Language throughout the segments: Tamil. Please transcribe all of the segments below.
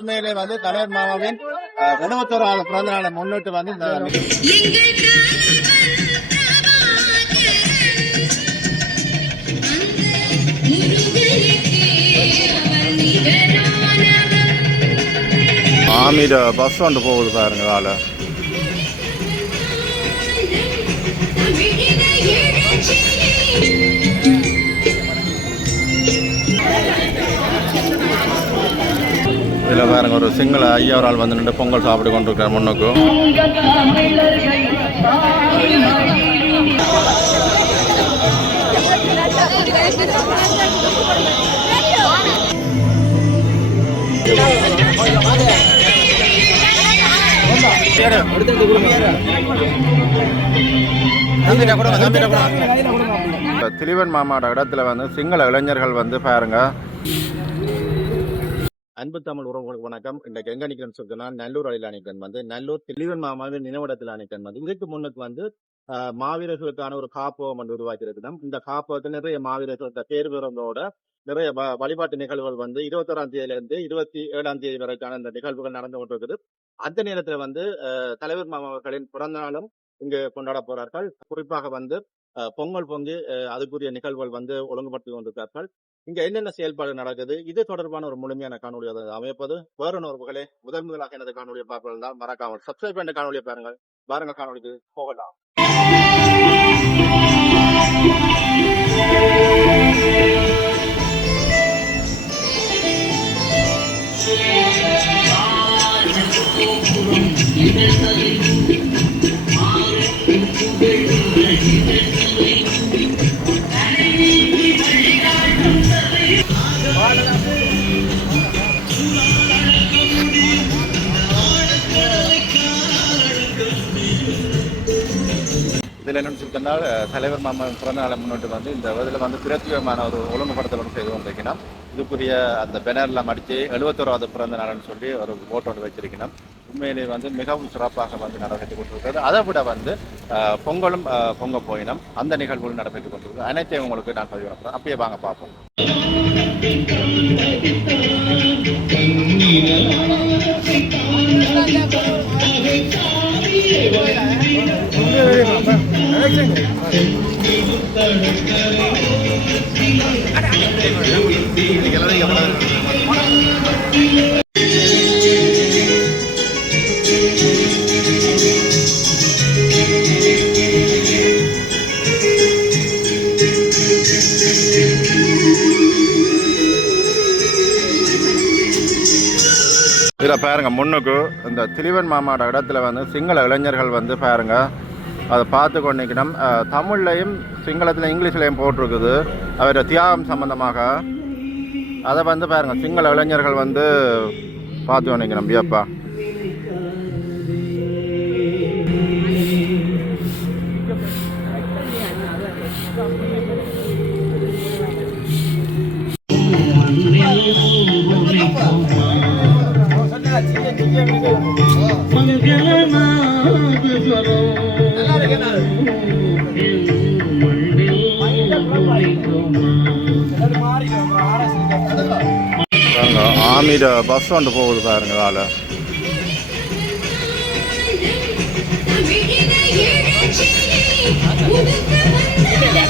உண்மையிலே வந்து தலைவர் மாமாவின் எழுபத்தோராவது பிறந்த நாளை முன்னிட்டு வந்து இந்த ஆமிட பஸ் ஒன்று போகுது பாருங்க வேலை இதில் பாருங்க ஒரு சிங்கள ஐயா ஒரு ஆள் வந்து நின்று பொங்கல் சாப்பிட்டு கொண்டிருக்கார் முன்னுக்கும் திலிவன் மாமாட இடத்துல வந்து சிங்கள இளைஞர்கள் வந்து பாருங்க அன்பு தமிழ் உறவுகளுக்கு வணக்கம். இன்றைக்கு எங்க நிக்கிறேன்னு நல்லூர் அழில் அணிக்கன் வந்து நல்லூர் தெளிவன் மாமாவின் நினைவிடத்தில் அணிக்கன் வந்து இதுக்கு முன்னுக்கு வந்து ஆஹ், மாவீரர்களுக்கான ஒரு காப்பகம் வந்து உருவாக்கி இருக்கிறோம் இந்த காப்பகத்தில் நிறைய மாவீரர்கள் இந்த பேர் நிறைய வழிபாட்டு நிகழ்வுகள் வந்து இருபத்தோராம் தேதியிலிருந்து இருபத்தி ஏழாம் தேதி வரைக்கான இந்த நிகழ்வுகள் நடந்து கொண்டிருக்குது. அந்த நேரத்தில் வந்து ஆஹ், தலைவர் மாமாவர்களின் பிறந்த நாளும் இங்கு கொண்டாட போறார்கள். குறிப்பாக வந்து பொங்கல் பொங்கி அதுக்குரிய நிகழ்வுகள் வந்து ஒழுங்குபடுத்தி கொண்டிருக்கிறார்கள். இங்க என்னென்ன செயல்பாடு நடக்குது? இது தொடர்பான ஒரு முழுமையான காணொலியாக அமைப்பது. வேறு உறவுகளே முதன் முதலாக எனது காணொலியை பார்ப்பதால் தான் மறக்காமல் சப்ஸ்கிரைப் பண்ண காணொலியை பாருங்கள். பாருங்க காணொலிக்கு போகலாம். இதில் என்னன்னு சொல்லிட்டோம்னால் தலைவர் மாமன் பிறந்த நாளை முன்னிட்டு வந்து இந்த இதில் வந்து பிரத்யேகமான ஒரு ஒழுங்குபடுத்தல் ஒன்று செய்து வந்திருக்கணும் இதுக்குரிய அந்த பேனர்லாம் மடித்து எழுபத்தோராவது பிறந்த நாள்னு சொல்லி ஒரு போட்டோ ஒன்று வச்சிருக்கணும் உண்மையிலே வந்து மிகவும் சிறப்பாக வந்து நடைபெற்று கொண்டிருக்கிறது. அதை விட வந்து பொங்கலும் பொங்க போயினம் அந்த நிகழ்வுகள் நடைபெற்று கொண்டிருக்கிறது. அனைத்தையும் உங்களுக்கு நான் பதிவு பண்ணுறேன் அப்படியே வாங்க பார்ப்போம். இதில் பாருங்க முன்னுக்கு இந்த திலிவன் மாமாவோட இடத்துல வந்து சிங்கள இளைஞர்கள் வந்து பாருங்க அதை பார்த்து கொண்டிருக்கணும் தமிழ்லையும் சிங்களத்தில் இங்கிலீஷ்லையும் போட்டிருக்குது. அவரோட தியாகம் சம்மந்தமாக அதை வந்து பாருங்க சிங்கள இளைஞர்கள் வந்து பார்த்து கொண்டிருக்கணும் வியப்பா. பாருங்க ஆமிட பஸ் ஒன்று போகுது பாருங்க வேலை. வழிகாட்டும்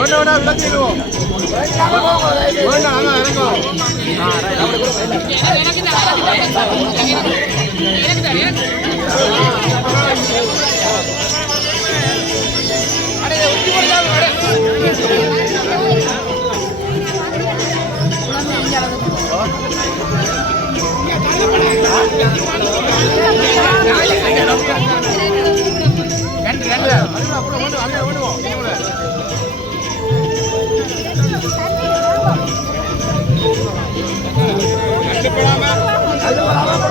ஒன்றோட விளக்கிடுவோம் நாங்கள் இறங்குவோம் எனக்கு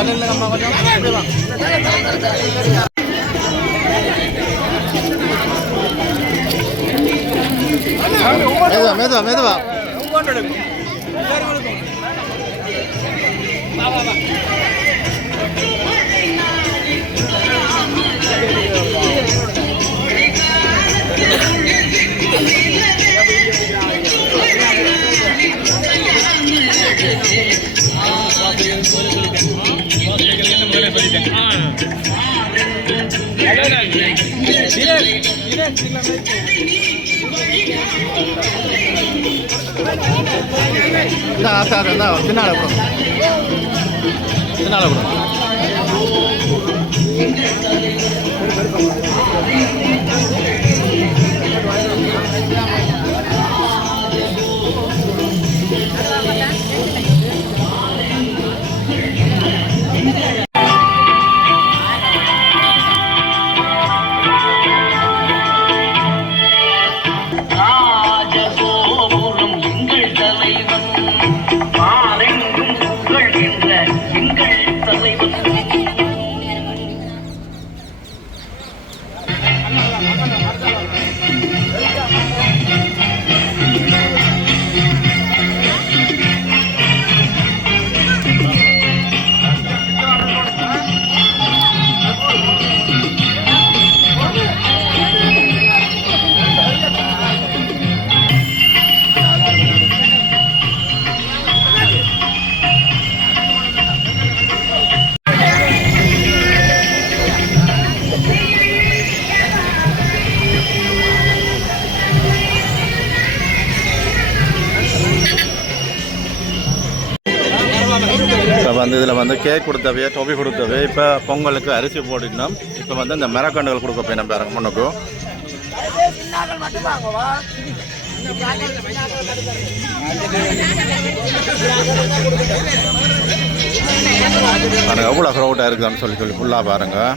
பல்லெல்லாம் கொஞ்சம் மெதுவா மெதுவா மெதுவா. ஆசை ஆசை தான் பின்னால் அப்புறம் பின்னால் வந்து இதில் வந்து கேக் கொடுத்தவே டொபி கொடுத்தவே இப்போ பொங்கலுக்கு அரிசி போட்டுக்கணும் இப்போ வந்து இந்த மரக்கண்டுகள் கொடுக்க போய் நம்ம பாருங்க முன்னுக்கு. பாருங்க எவ்வளோ க்ரௌட்டாக இருக்குதுன்னு சொல்லி சொல்லி ஃபுல்லாக பாருங்கள்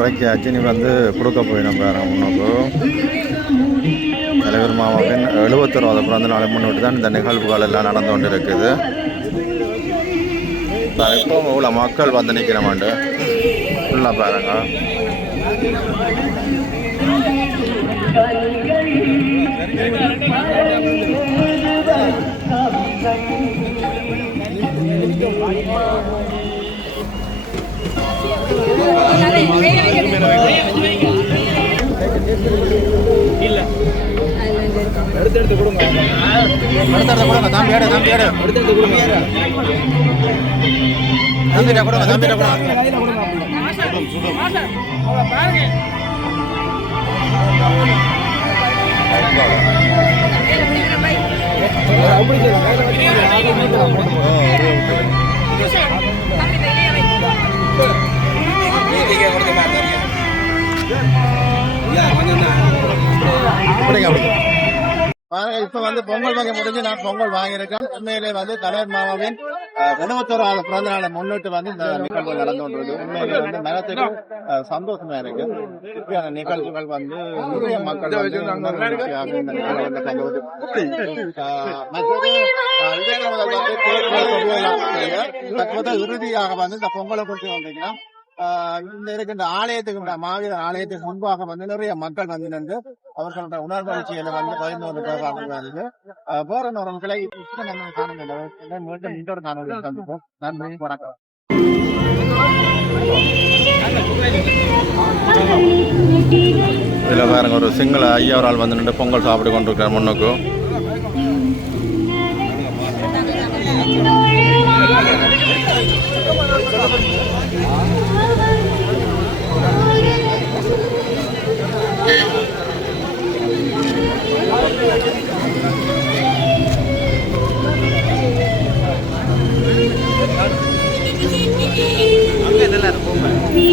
உரைக்கு அஜினி வந்து கொடுக்க போயிடும் பாருங்க முன்னுக்கு. தலைவர் மாமாவின் எழுபத்தொராவது பிறந்த நாளை முன்னிட்டு தான் இந்த நிகழ்வுகள் எல்லாம் நடந்து கொண்டு இருக்குது இப்போ இவ்வளோ மக்கள் வந்து நிற்கிறமாண்டு ஃபுல்லாக பாருங்க. எடுத்து கொடுங்க தம்பி எடு தம்பி எடு எடுத்து கொடுங்க தம்பிட்ட கொடுங்க தம்பிட்ட கொடுங்க பாருங்க, இப்ப வந்து பொங்கல் வாங்க முடிஞ்சு நான் பொங்கல் வாங்கியிருக்கேன். உண்மையிலே வந்து தலைவர் மாமாவின் எழுபத்தோரு ஆள் பிறந்த நாளை முன்னிட்டு வந்து இந்த நிகழ்வு நடந்து கொண்டிருக்கு உண்மையிலே வந்து மனத்துக்கு சந்தோஷமா இருக்கு. இப்படியான நிகழ்வுகள் வந்து நிறைய மக்கள் வந்து தற்போது இறுதியாக வந்து இந்த பொங்கலை கொண்டு வந்தீங்கன்னா இந்த இருக்கின்ற ஆலயத்துக்கு இந்த மாவீரர் ஆலயத்துக்கு முன்பாக வந்து நிறைய மக்கள் வந்து நின்று அவர்களோட உணர்வளர்ச்சியில வந்து பகிர்ந்து கொண்டிருக்கிறார்கள் வந்து ஆஹ் வேற மீண்டும் இன்னொரு காணொலி சந்திப்போம். நன்றி வணக்கம். இதில் பாருங்க ஒரு சிங்கள ஐயா ஒரு ஆள் வந்து நின்று பொங்கல் சாப்பிட்டு கொண்டிருக்கார் முன்னுக்கு. நல்லா இருக்கும்